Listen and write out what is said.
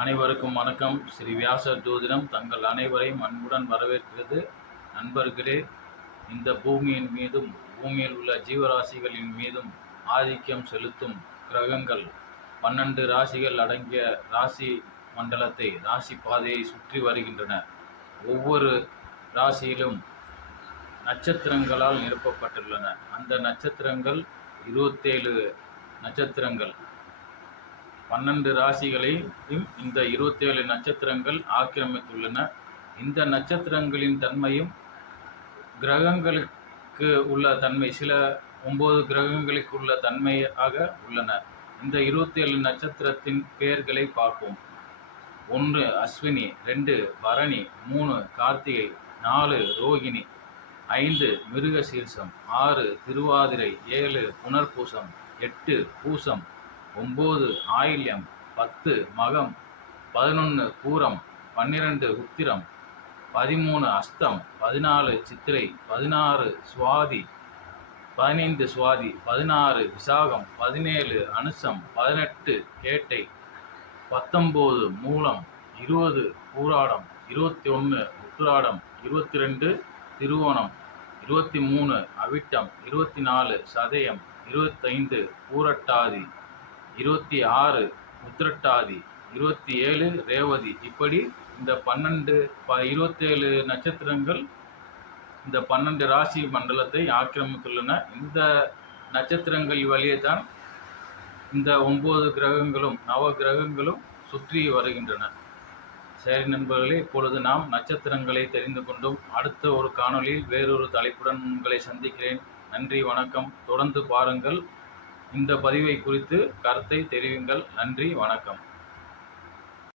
அனைவருக்கும் வணக்கம். ஸ்ரீ வியாசர் ஜோதிடம் தங்கள் அனைவரையும் அன்புடன் வரவேற்கிறது. நண்பர்களே இந்த பூமியின் மீதும் பூமியில் உள்ள ஜீவராசிகளின் மீதும் ஆதிக்கம் செலுத்தும் கிரகங்கள் பன்னெண்டு ராசிகள் அடங்கிய ராசி மண்டலத்தை ராசி பாதையை சுற்றி வருகின்றன. ஒவ்வொரு ராசியிலும் நட்சத்திரங்களால் நிரப்பப்பட்டுள்ளன. அந்த நட்சத்திரங்கள் இருபத்தேழு நட்சத்திரங்கள். பன்னெண்டு ராசிகளையும் இந்த இருபத்தேழு நட்சத்திரங்கள் ஆக்கிரமித்துள்ளன. இந்த நட்சத்திரங்களின் தன்மையும் கிரகங்களுக்கு உள்ள தன்மை சில ஒம்பது கிரகங்களுக்கு உள்ள தன்மையாக உள்ளன. இந்த இருபத்தேழு நட்சத்திரத்தின் பெயர்களை பார்ப்போம். ஒன்று அஸ்வினி ரெண்டு பரணி மூணு கார்த்திகை நாலு ரோகிணி ஐந்து மிருகசீர்ஷம் ஆறு திருவாதிரை ஏழு புனர்பூசம் எட்டு பூசம் ஒம்பது ஆயில்யம் பத்து மகம் பதினொன்று பூரம் பன்னிரெண்டு உத்திரம் பதிமூணு அஸ்தம் பதினாலு சித்திரை பதினாறு சுவாதி பதினைந்து சுவாதி பதினாறு விசாகம் பதினேழு அனுசம் பதினெட்டு கேட்டை பத்தொம்போது மூலம் இருபது பூராடம் இருபத்தி ஒன்று உத்திராடம் இருபத்தி ரெண்டு திருவோணம் இருபத்தி மூணு அவிட்டம் இருபத்தி நாலு சதயம் இருபத்தைந்து பூரட்டாதி. இருபத்தி ஆறு உத்திரட்டாதி இருபத்தி ஏழு ரேவதி. இப்படி இந்த பன்னெண்டு ப இருபத்தேழு நட்சத்திரங்கள் இந்த பன்னெண்டு ராசி மண்டலத்தை ஆக்கிரமித்துள்ளன. இந்த நட்சத்திரங்கள் வழியே தான் இந்த ஒம்பது கிரகங்களும் நவ கிரகங்களும் சுற்றி வருகின்றன. சரி நண்பர்களே இப்பொழுது நாம் நட்சத்திரங்களை தெரிந்து கொண்டும். அடுத்த ஒரு காணொளியில் வேறொரு தலைப்புடன் உங்களை சந்திக்கிறேன். நன்றி வணக்கம். தொடர்ந்து பாருங்கள். இந்த பதிவை குறித்து கருத்தை தெரிவிங்கள். நன்றி வணக்கம்.